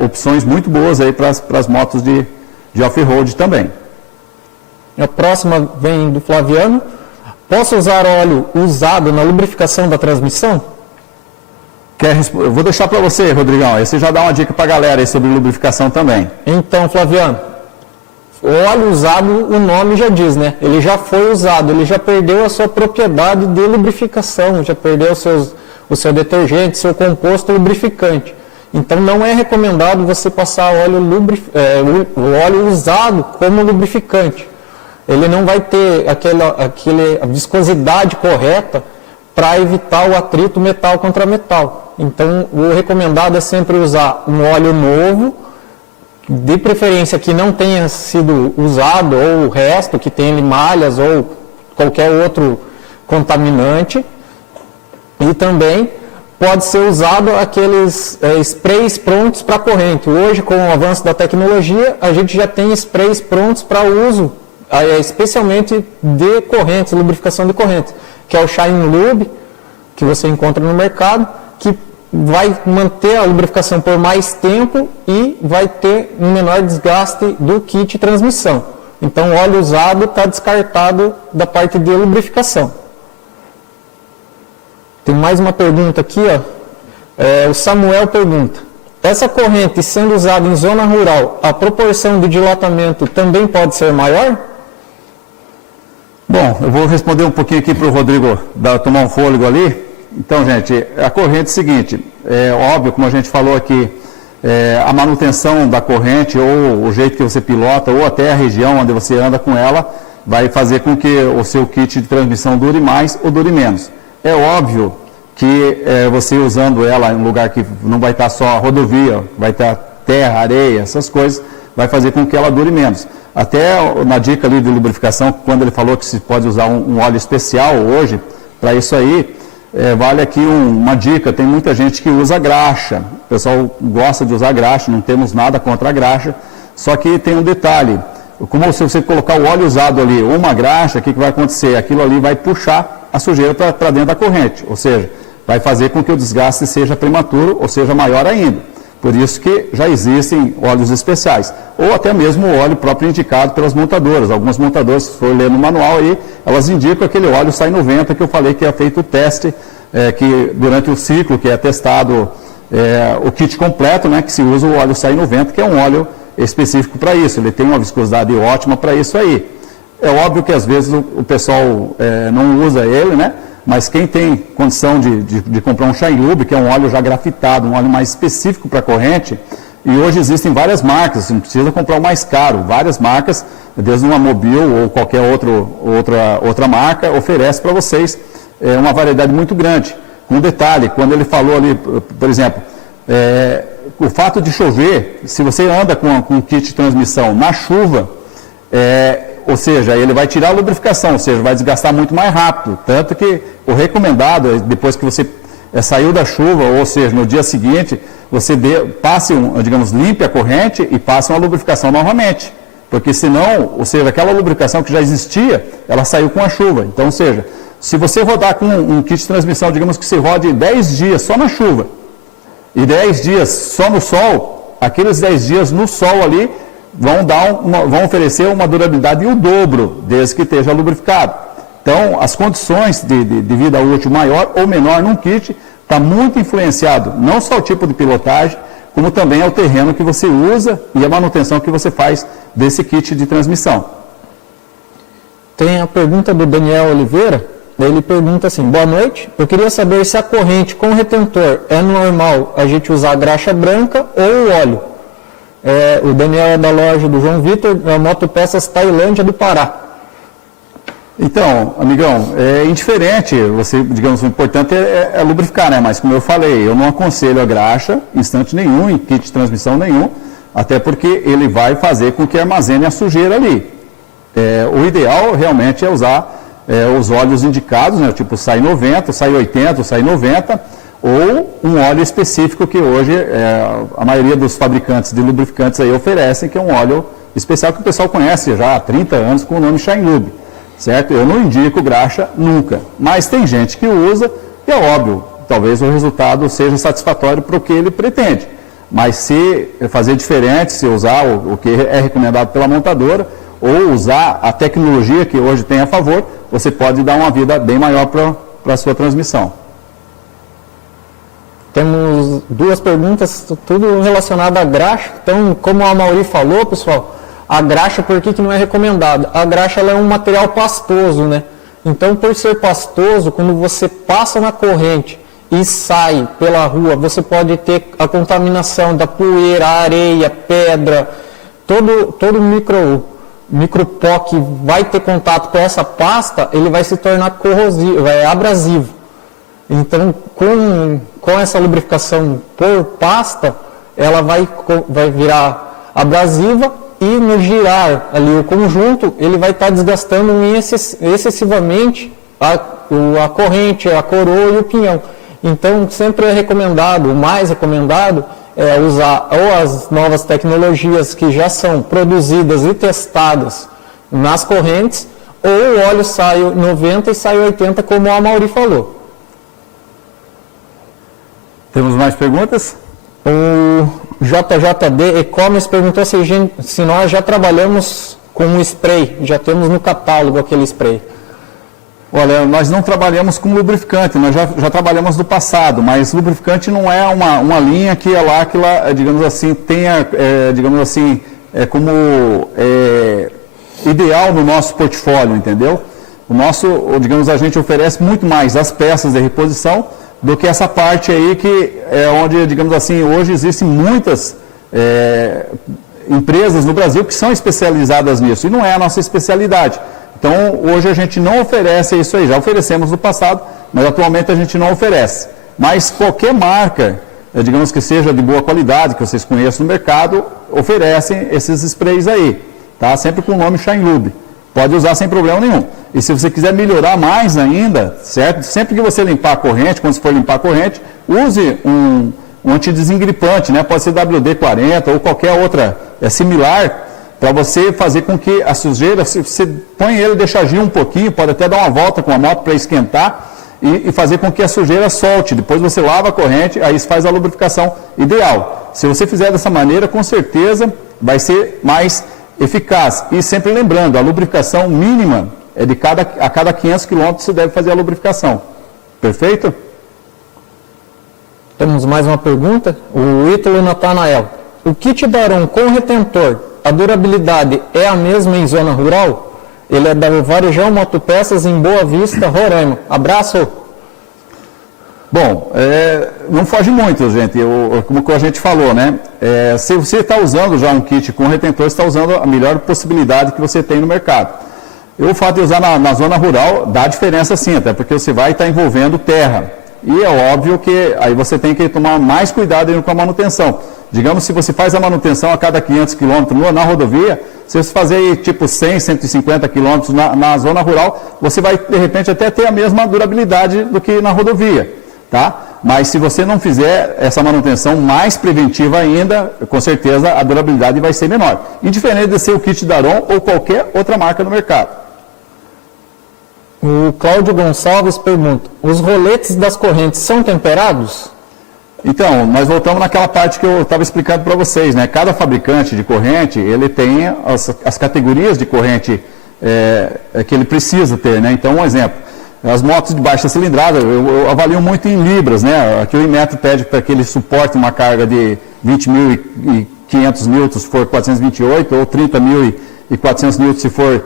opções muito boas aí para as motos de off-road também. A próxima vem do Flaviano. Posso usar óleo usado na lubrificação da transmissão? Eu vou deixar para você, Rodrigão. Aí você já dá uma dica para a galera aí sobre lubrificação também. Então, Flaviano, o óleo usado, o nome já diz, né? Ele já foi usado, ele já perdeu a sua propriedade de lubrificação, já perdeu o seu detergente, seu composto lubrificante. Então, não é recomendado você passar o óleo usado como lubrificante. Ele não vai ter a viscosidade correta para evitar o atrito metal contra metal. Então, o recomendado é sempre usar um óleo novo, de preferência que não tenha sido usado, ou o resto, que tenha malhas ou qualquer outro contaminante. E também pode ser usado aqueles sprays prontos para corrente. Hoje, com o avanço da tecnologia, a gente já tem sprays prontos para uso, especialmente de correntes, lubrificação de correntes, que é o Shine Lube, que você encontra no mercado, que vai manter a lubrificação por mais tempo e vai ter um menor desgaste do kit de transmissão. Então, o óleo usado está descartado da parte de lubrificação. Tem mais uma pergunta aqui, o Samuel pergunta: essa corrente sendo usada em zona rural, a proporção de dilatamento também pode ser maior? Bom, eu vou responder um pouquinho aqui para o Rodrigo tomar um fôlego ali. Então, gente, a corrente é o seguinte, é óbvio, como a gente falou aqui, a manutenção da corrente, ou o jeito que você pilota, ou até a região onde você anda com ela, vai fazer com que o seu kit de transmissão dure mais ou dure menos. É óbvio que você usando ela em um lugar que não vai estar só rodovia, vai estar terra, areia, essas coisas, vai fazer com que ela dure menos. Até na dica ali de lubrificação, quando ele falou que se pode usar um óleo especial hoje, para isso aí, vale aqui uma dica: tem muita gente que usa graxa, o pessoal gosta de usar graxa, não temos nada contra a graxa, só que tem um detalhe: como se você colocar o óleo usado ali, uma graxa, o que vai acontecer? Aquilo ali vai puxar a sujeira para dentro da corrente, ou seja, vai fazer com que o desgaste seja prematuro ou seja maior ainda. Por isso que já existem óleos especiais, ou até mesmo o óleo próprio indicado pelas montadoras. Algumas montadoras, se for ler no manual aí, elas indicam aquele óleo SAI 90 que eu falei que é feito o teste, que durante o ciclo que é testado o kit completo, né, que se usa o óleo SAI 90, que é um óleo específico para isso, ele tem uma viscosidade ótima para isso aí. É óbvio que às vezes o pessoal não usa ele, né, mas quem tem condição de comprar um Shine Lube, que é um óleo já grafitado, um óleo mais específico para corrente, e hoje existem várias marcas, você não precisa comprar o mais caro, várias marcas, desde uma Mobil ou qualquer outra marca, oferece para vocês uma variedade muito grande. Um detalhe, quando ele falou ali, por exemplo, o fato de chover, se você anda com um kit de transmissão na chuva, ou seja, ele vai tirar a lubrificação, ou seja, vai desgastar muito mais rápido. Tanto que o recomendado é, depois que você saiu da chuva, ou seja, no dia seguinte, você passe, digamos, limpe a corrente e passe uma lubrificação novamente. Porque senão, ou seja, aquela lubrificação que já existia, ela saiu com a chuva. Então, ou seja, se você rodar com um kit de transmissão, digamos que você rode 10 dias só na chuva e 10 dias só no sol, aqueles 10 dias no sol ali vão oferecer uma durabilidade o dobro, desde que esteja lubrificado. Então, as condições de vida útil maior ou menor num kit está muito influenciado, não só o tipo de pilotagem, como também é o terreno que você usa e a manutenção que você faz desse kit de transmissão. Tem a pergunta do Daniel Oliveira, ele pergunta assim, boa noite, eu queria saber se a corrente com retentor é normal a gente usar a graxa branca ou o óleo. O Daniel é da loja do João Vitor, da Motopeças Tailândia do Pará. Então, amigão, é indiferente, você, digamos, o importante é lubrificar, né? Mas como eu falei, eu não aconselho a graxa em instante nenhum, em kit de transmissão nenhum, até porque ele vai fazer com que armazene a sujeira ali. O ideal realmente é usar os óleos indicados, né? Tipo SAI 90, SAI 80, SAI 90, ou um óleo específico que hoje a maioria dos fabricantes de lubrificantes aí oferecem, que é um óleo especial que o pessoal conhece já há 30 anos com o nome Shine Lube, certo? Eu não indico graxa nunca, mas tem gente que usa e é óbvio, talvez o resultado seja satisfatório para o que ele pretende, mas se fazer diferente, se usar o que é recomendado pela montadora ou usar a tecnologia que hoje tem a favor, você pode dar uma vida bem maior para a sua transmissão. Temos duas perguntas, tudo relacionado à graxa. Então, como a Mauri falou, pessoal, a graxa, por que não é recomendada? A graxa ela é um material pastoso, né? Então, por ser pastoso, quando você passa na corrente e sai pela rua, você pode ter a contaminação da poeira, areia, pedra, todo micropó que vai ter contato com essa pasta, ele vai se tornar corrosivo, abrasivo. Então, com essa lubrificação por pasta, ela vai virar abrasiva e no girar ali o conjunto, ele vai estar desgastando excessivamente a corrente, a coroa e o pinhão. Então, sempre é recomendado, o mais recomendado, é usar ou as novas tecnologias que já são produzidas e testadas nas correntes, ou o óleo SAI 90 e SAI 80, como a Mauri falou. Temos mais perguntas? O JJD E-Commerce perguntou se nós já trabalhamos com um spray, já temos no catálogo aquele spray. Olha, nós não trabalhamos com lubrificante, nós já trabalhamos no passado, mas lubrificante não é uma linha que ela, digamos assim, tenha, digamos assim, como ideal no nosso portfólio, entendeu? O nosso, digamos, a gente oferece muito mais as peças de reposição do que essa parte aí que é onde, digamos assim, hoje existem muitas empresas no Brasil que são especializadas nisso, e não é a nossa especialidade. Então, hoje a gente não oferece isso aí, já oferecemos no passado, mas atualmente a gente não oferece. Mas qualquer marca, digamos que seja de boa qualidade, que vocês conheçam no mercado, oferecem esses sprays aí, tá? Sempre com o nome Shine Lube. Pode usar sem problema nenhum. E se você quiser melhorar mais ainda, certo? Sempre que você limpar a corrente, quando você for limpar a corrente, use um antidesengripante, né? Pode ser WD-40 ou qualquer outra similar, para você fazer com que a sujeira, se você põe ele, deixa agir um pouquinho, pode até dar uma volta com a moto para esquentar e fazer com que a sujeira solte. Depois você lava a corrente, aí faz a lubrificação ideal. Se você fizer dessa maneira, com certeza vai ser mais eficaz. E sempre lembrando, a lubrificação mínima é a cada 500 km você deve fazer a lubrificação. Perfeito? Temos mais uma pergunta. O Ítalo Natanael. O kit Daron com retentor, a durabilidade é a mesma em zona rural? Ele é da Varejão Motopeças em Boa Vista, Roraima. Abraço. Bom, não foge muito, gente, como a gente falou, né? Se você está usando já um kit com retentor, você está usando a melhor possibilidade que você tem no mercado. E o fato de usar na zona rural dá diferença sim, até porque você vai estar envolvendo terra. E é óbvio que aí você tem que tomar mais cuidado com a manutenção. Digamos, se você faz a manutenção a cada 500 km na rodovia, se você fazer tipo 100, 150 km na zona rural, você vai, de repente, até ter a mesma durabilidade do que na rodovia. Tá? Mas se você não fizer essa manutenção mais preventiva ainda, com certeza a durabilidade vai ser menor. Indiferente de ser o kit Daron ou qualquer outra marca no mercado. O Cláudio Gonçalves pergunta, os roletes das correntes são temperados? Então, nós voltamos naquela parte que eu estava explicando para vocês, né? Cada fabricante de corrente, ele tem as categorias de corrente que ele precisa ter, né? Então, um exemplo. As motos de baixa cilindrada, eu avalio muito em libras, né? Aqui o Inmetro pede para que ele suporte uma carga de 20.500 newtons se for 428, ou 30.400 newtons se for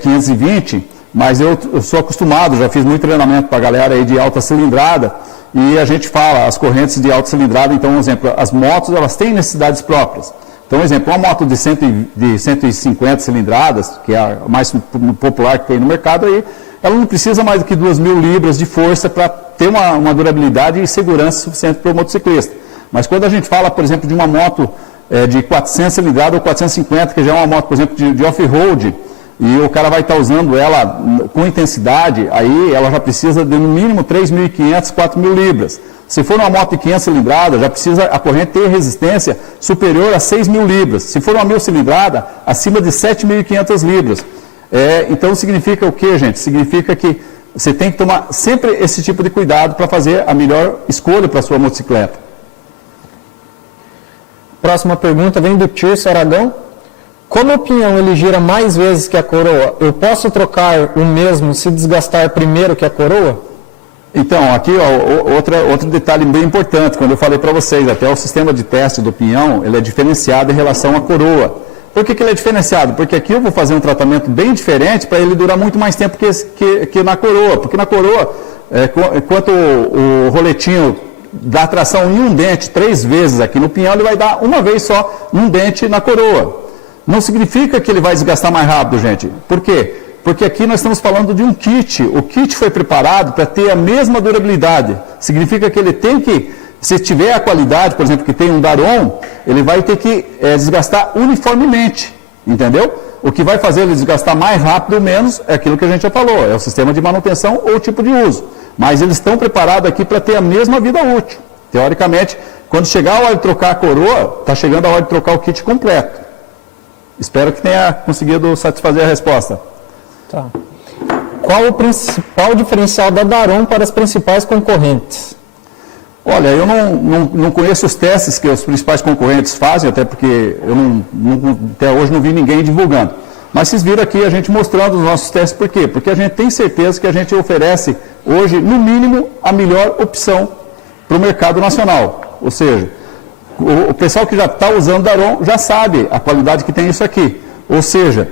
520, mas eu sou acostumado, já fiz muito treinamento para a galera aí de alta cilindrada, e a gente fala, as correntes de alta cilindrada, então, um exemplo, as motos, elas têm necessidades próprias. Então, um exemplo, uma moto de 150 cilindradas, que é a mais popular que tem no mercado aí, ela não precisa mais do que 2.000 libras de força para ter uma durabilidade e segurança suficiente para o motociclista. Mas quando a gente fala, por exemplo, de uma moto de 400 cilindradas ou 450, que já é uma moto, por exemplo, de off-road, e o cara vai estar usando ela com intensidade, aí ela já precisa de no mínimo 3.500, 4.000 libras. Se for uma moto de 500 cilindradas, já precisa a corrente ter resistência superior a 6.000 libras. Se for uma 1.000 cilindrada, acima de 7.500 libras. Então significa o que, gente? Significa que você tem que tomar sempre esse tipo de cuidado para fazer a melhor escolha para a sua motocicleta. Próxima pergunta vem do Tirso Aragão. Como o pinhão ele gira mais vezes que a coroa, eu posso trocar o mesmo se desgastar primeiro que a coroa? Então, aqui outro detalhe bem importante, quando eu falei para vocês, até o sistema de teste do pinhão, ele é diferenciado em relação à coroa. Por que ele é diferenciado? Porque aqui eu vou fazer um tratamento bem diferente para ele durar muito mais tempo que na coroa. Porque na coroa, enquanto o roletinho dá tração em um dente 3 vezes aqui no pinhão, ele vai dar uma vez só num dente na coroa. Não significa que ele vai desgastar mais rápido, gente. Por quê? Porque aqui nós estamos falando de um kit. O kit foi preparado para ter a mesma durabilidade. Significa que ele tem que, se tiver a qualidade, por exemplo, que tem um Daron, ele vai ter que desgastar uniformemente, entendeu? O que vai fazer ele desgastar mais rápido ou menos é aquilo que a gente já falou, é o sistema de manutenção ou o tipo de uso. Mas eles estão preparados aqui para ter a mesma vida útil. Teoricamente, quando chegar a hora de trocar a coroa, está chegando a hora de trocar o kit completo. Espero que tenha conseguido satisfazer a resposta. Tá. Qual o principal diferencial da Daron para as principais concorrentes? Olha, eu não conheço os testes que os principais concorrentes fazem, até porque eu até hoje não vi ninguém divulgando. Mas vocês viram aqui a gente mostrando os nossos testes, por quê? Porque a gente tem certeza que a gente oferece hoje, no mínimo, a melhor opção para o mercado nacional. Ou seja, o pessoal que já está usando Daron já sabe a qualidade que tem isso aqui. Ou seja,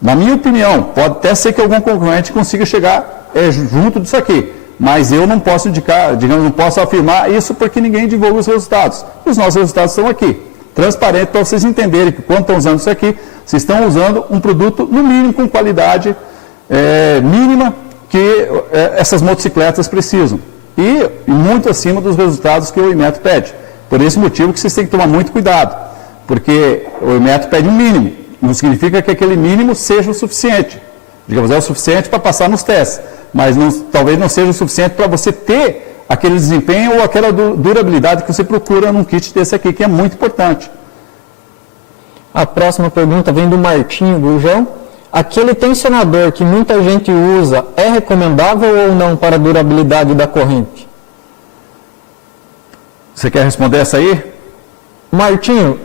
na minha opinião, pode até ser que algum concorrente consiga chegar junto disso aqui. Mas eu não posso indicar, digamos, não posso afirmar isso porque ninguém divulga os resultados. Os nossos resultados estão aqui, transparente para vocês entenderem que quando estão usando isso aqui, vocês estão usando um produto, no mínimo, com qualidade mínima que essas motocicletas precisam. E muito acima dos resultados que o Inmetro pede. Por esse motivo que vocês têm que tomar muito cuidado, porque o Inmetro pede um mínimo. Não significa que aquele mínimo seja o suficiente. Digamos, é o suficiente para passar nos testes, mas talvez não seja o suficiente para você ter aquele desempenho ou aquela durabilidade que você procura num kit desse aqui, que é muito importante. A próxima pergunta vem do Martinho Gurjão. Aquele tensionador que muita gente usa é recomendável ou não para a durabilidade da corrente? Você quer responder essa aí? Martinho,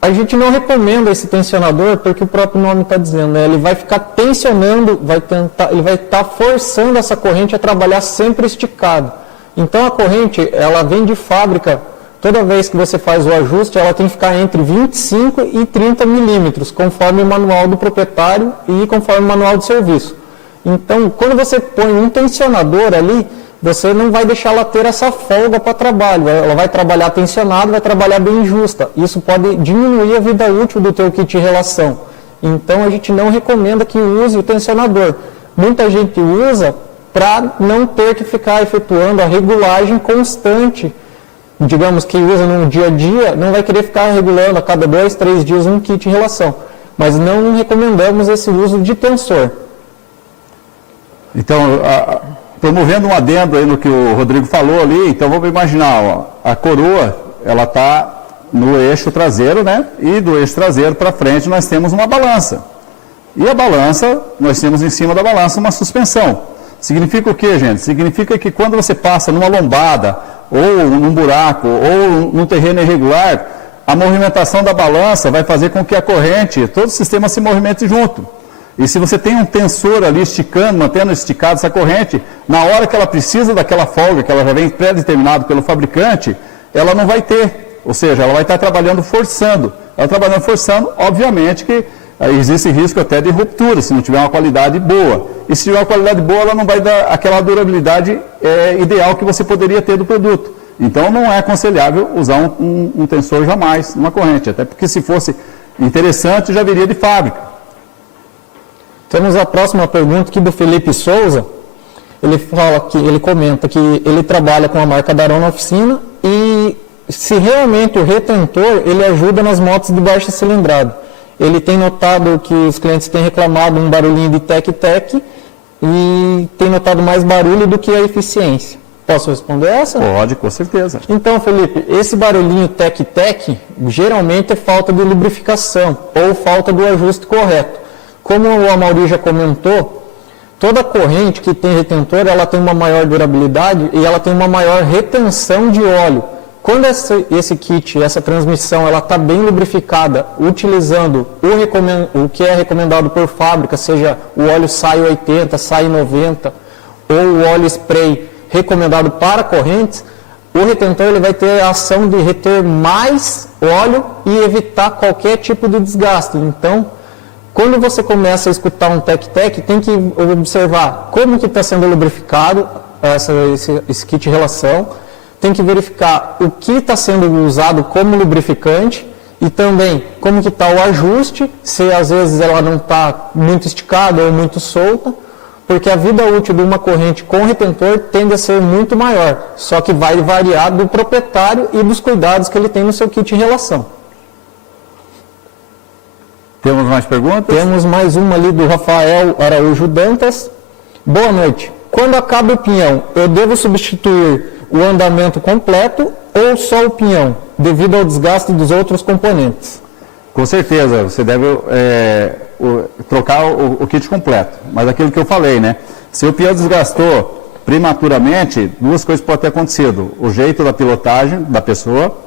a gente não recomenda esse tensionador porque o próprio nome está dizendo, né? Ele vai ficar tensionando, ele vai estar forçando essa corrente a trabalhar sempre esticado. Então a corrente, ela vem de fábrica, toda vez que você faz o ajuste, ela tem que ficar entre 25 e 30 milímetros, conforme o manual do proprietário e conforme o manual de serviço. Então, quando você põe um tensionador ali, você não vai deixar ela ter essa folga para trabalho. Ela vai trabalhar tensionado, vai trabalhar bem justa. Isso pode diminuir a vida útil do teu kit de relação. Então, a gente não recomenda que use o tensionador. Muita gente usa para não ter que ficar efetuando a regulagem constante. Digamos que usa no dia a dia, não vai querer ficar regulando a cada 2, 3 dias um kit de relação. Mas não recomendamos esse uso de tensor. Então, promovendo um adendo aí no que o Rodrigo falou ali, então vamos imaginar, ó, a coroa, ela está no eixo traseiro, né? E do eixo traseiro para frente nós temos uma balança. E a balança, nós temos em cima da balança uma suspensão. Significa o quê, gente? Significa que quando você passa numa lombada, ou num buraco, ou num terreno irregular, a movimentação da balança vai fazer com que a corrente, todo o sistema se movimente junto. E se você tem um tensor ali esticando, mantendo esticada essa corrente, na hora que ela precisa daquela folga, que ela já vem pré-determinado pelo fabricante, ela não vai ter. Ou seja, ela vai estar trabalhando forçando. Ela trabalhando forçando, obviamente que existe risco até de ruptura, se não tiver uma qualidade boa. E se tiver uma qualidade boa, ela não vai dar aquela durabilidade ideal que você poderia ter do produto. Então, não é aconselhável usar um tensor jamais numa corrente, até porque se fosse interessante, já viria de fábrica. Temos a próxima pergunta aqui do Felipe Souza. Ele comenta que ele trabalha com a marca Daron na oficina e se realmente o retentor ele ajuda nas motos de baixa cilindrada. Ele tem notado que os clientes têm reclamado um barulhinho de tec-tec e tem notado mais barulho do que a eficiência. Posso responder essa? Pode, com certeza. Então, Felipe, esse barulhinho tec-tec geralmente é falta de lubrificação ou falta do ajuste correto. Como o Amaury já comentou, toda corrente que tem retentor, ela tem uma maior durabilidade e ela tem uma maior retenção de óleo. Quando esse kit, essa transmissão, ela está bem lubrificada, utilizando o que é recomendado por fábrica, seja o óleo SAI 80, SAI 90 ou o óleo spray recomendado para correntes, o retentor ele vai ter a ação de reter mais óleo e evitar qualquer tipo de desgaste. Então, quando você começa a escutar um tec-tec, tem que observar como que está sendo lubrificado esse kit de relação, tem que verificar o que está sendo usado como lubrificante e também como que está o ajuste, se às vezes ela não está muito esticada ou muito solta, porque a vida útil de uma corrente com retentor tende a ser muito maior, só que vai variar do proprietário e dos cuidados que ele tem no seu kit de relação. Temos mais perguntas? Temos mais uma ali do Rafael Araújo Dantas. Boa noite. Quando acaba o pinhão, eu devo substituir o andamento completo ou só o pinhão, devido ao desgaste dos outros componentes? Com certeza, você deve trocar o kit completo. Mas aquilo que eu falei, né? Se o pinhão desgastou prematuramente, duas coisas podem ter acontecido. O jeito da pilotagem da pessoa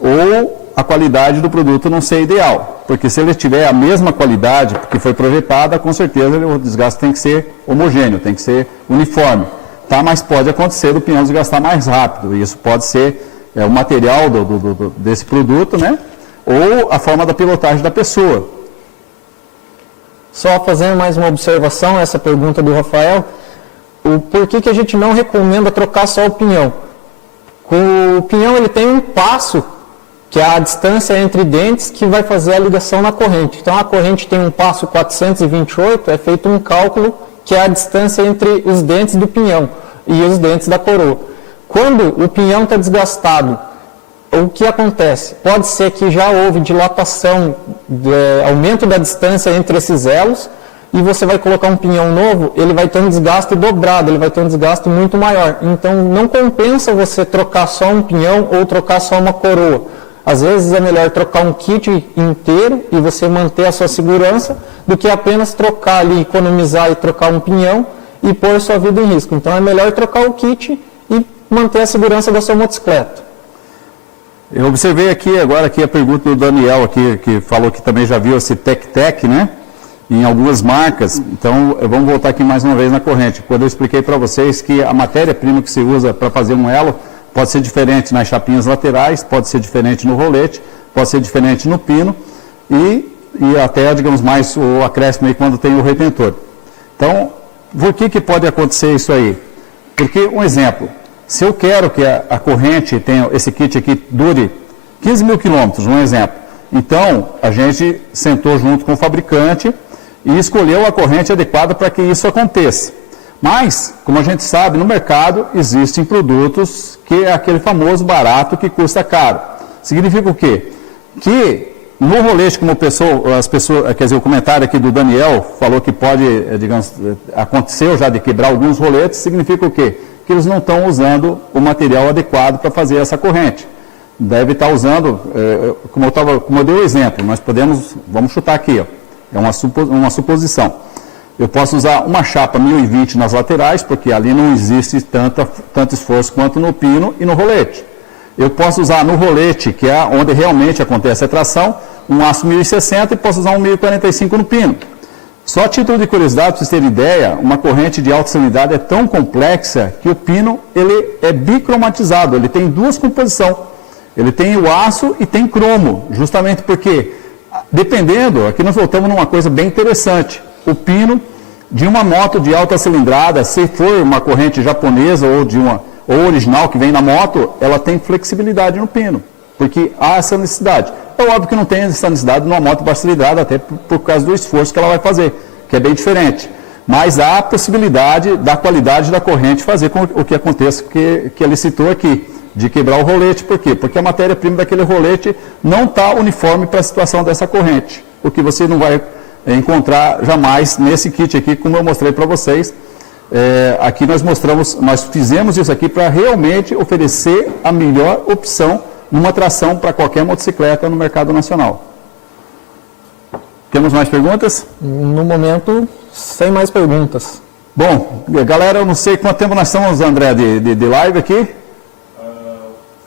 ou a qualidade do produto não ser ideal. Porque se ele tiver a mesma qualidade que foi projetada, com certeza o desgaste tem que ser homogêneo, tem que ser uniforme. Tá? Mas pode acontecer do pinhão desgastar mais rápido. E isso pode ser o material desse produto, né? Ou a forma da pilotagem da pessoa. Só fazendo mais uma observação, essa pergunta do Rafael, por que a gente não recomenda trocar só o pinhão? O pinhão ele tem um passo, que é a distância entre dentes, que vai fazer a ligação na corrente. Então a corrente tem um passo 428, é feito um cálculo que é a distância entre os dentes do pinhão e os dentes da coroa. Quando o pinhão está desgastado, o que acontece? Pode ser que já houve dilatação, aumento da distância entre esses elos, e você vai colocar um pinhão novo, ele vai ter um desgaste dobrado, ele vai ter um desgaste muito maior. Então não compensa você trocar só um pinhão ou trocar só uma coroa. Às vezes é melhor trocar um kit inteiro e você manter a sua segurança, do que apenas trocar ali, economizar e trocar um pinhão e pôr sua vida em risco. Então é melhor trocar o kit e manter a segurança da sua motocicleta. Eu observei aqui agora a pergunta do Daniel aqui, que falou que também já viu esse tec-tec, né? em algumas marcas. Então, vamos voltar aqui mais uma vez na corrente. Quando eu expliquei para vocês que a matéria-prima que se usa para fazer um elo pode ser diferente nas chapinhas laterais, pode ser diferente no rolete, pode ser diferente no pino e até, digamos, mais o acréscimo aí quando tem o retentor. Então, por que pode acontecer isso aí? Porque, um exemplo, se eu quero que a corrente tenha, esse kit aqui dure 15 mil quilômetros, um exemplo, então a gente sentou junto com o fabricante e escolheu a corrente adequada para que isso aconteça. Mas, como a gente sabe, no mercado existem produtos que é aquele famoso barato que custa caro. Significa o quê? Que no rolete, como as pessoas, quer dizer, o comentário aqui do Daniel falou que pode, digamos, aconteceu já de quebrar alguns roletes, significa o quê? Que eles não estão usando o material adequado para fazer essa corrente. Deve estar usando, como eu dei o exemplo, nós podemos, vamos chutar aqui, ó, é uma suposição. Eu posso usar uma chapa 1020 nas laterais, porque ali não existe tanto esforço quanto no pino e no rolete. Eu posso usar no rolete, que é onde realmente acontece a tração, um aço 1060 e posso usar um 1045 no pino. Só a título de curiosidade, para vocês terem ideia, uma corrente de alta salinidade é tão complexa que o pino ele é bicromatizado, ele tem duas composições. Ele tem o aço e tem cromo, justamente porque, dependendo, aqui nós voltamos numa coisa bem interessante. O pino de uma moto de alta cilindrada, se for uma corrente japonesa ou original que vem na moto, ela tem flexibilidade no pino, porque há essa necessidade. É óbvio que não tem essa necessidade numa moto de baixa cilindrada, até por causa do esforço que ela vai fazer, que é bem diferente. Mas há a possibilidade da qualidade da corrente fazer com o que aconteça, que ele citou aqui, de quebrar o rolete. Por quê? Porque a matéria-prima daquele rolete não está uniforme para a situação dessa corrente, o que você não vai encontrar jamais nesse kit aqui, como eu mostrei para vocês. Aqui nós fizemos isso aqui para realmente oferecer a melhor opção numa tração para qualquer motocicleta no mercado nacional. Temos mais perguntas? No momento, sem mais perguntas. Bom, galera, eu não sei quanto tempo nós estamos, André, de live aqui.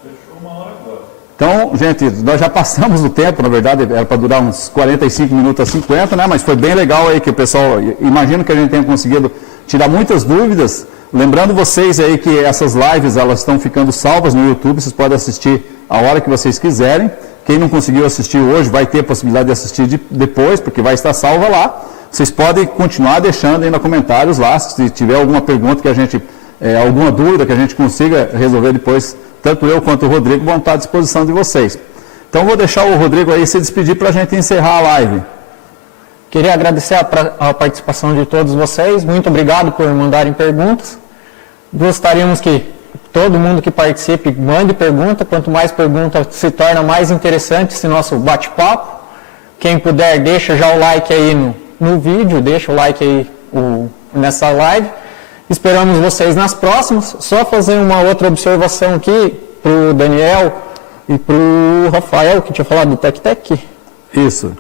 Fechou 1 hora agora. Então, gente, nós já passamos o tempo, na verdade, era para durar uns 45 minutos a 50, né? Mas foi bem legal aí que o pessoal, imagino que a gente tenha conseguido tirar muitas dúvidas. Lembrando vocês aí que essas lives, elas estão ficando salvas no YouTube, vocês podem assistir a hora que vocês quiserem. Quem não conseguiu assistir hoje vai ter a possibilidade de assistir depois, porque vai estar salva lá. Vocês podem continuar deixando aí nos comentários lá, se tiver alguma pergunta que a gente, alguma dúvida que a gente consiga resolver depois, tanto eu quanto o Rodrigo vão estar à disposição de vocês. Então vou deixar o Rodrigo aí se despedir para a gente encerrar a live. Queria agradecer a participação de todos vocês, muito obrigado por mandarem perguntas. Gostaríamos que todo mundo que participe mande pergunta, quanto mais pergunta se torna mais interessante esse nosso bate-papo. Quem puder, deixa já o like aí no vídeo, deixa o like aí nessa live. Esperamos vocês nas próximas. Só fazer uma outra observação aqui para o Daniel e para o Rafael, que tinha falado do Tec-Tec. Isso.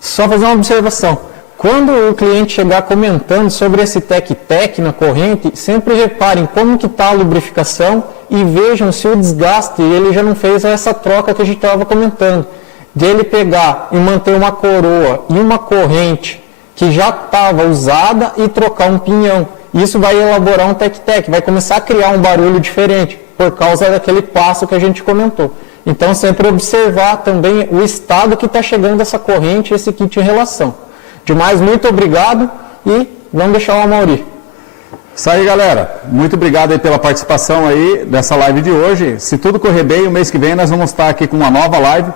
Só fazer uma observação. Quando o cliente chegar comentando sobre esse Tec-Tec na corrente, sempre reparem como que está a lubrificação e vejam se o desgaste, ele já não fez essa troca que a gente estava comentando. De ele pegar e manter uma coroa e uma corrente que já estava usada e trocar um pinhão. Isso vai elaborar um Tec-Tec, vai começar a criar um barulho diferente, por causa daquele passo que a gente comentou. Então, sempre observar também o estado que está chegando essa corrente e esse kit em relação. Demais, muito obrigado e vamos deixar o Amaury. Isso aí, galera. Muito obrigado aí pela participação aí dessa live de hoje. Se tudo correr bem, o mês que vem nós vamos estar aqui com uma nova live.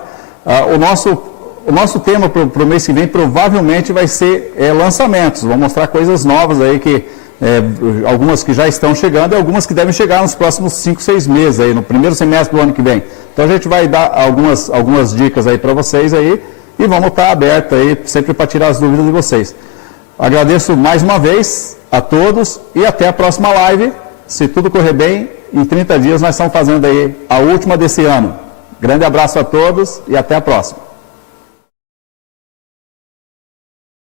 O nosso tema para o mês que vem provavelmente vai ser lançamentos. Vamos mostrar coisas novas aí, algumas que já estão chegando e algumas que devem chegar nos próximos 5, 6 meses, aí, no primeiro semestre do ano que vem. Então a gente vai dar algumas dicas aí para vocês aí e vamos estar abertos aí sempre para tirar as dúvidas de vocês. Agradeço mais uma vez a todos e até a próxima live. Se tudo correr bem, em 30 dias nós estamos fazendo aí a última desse ano. Grande abraço a todos e até a próxima.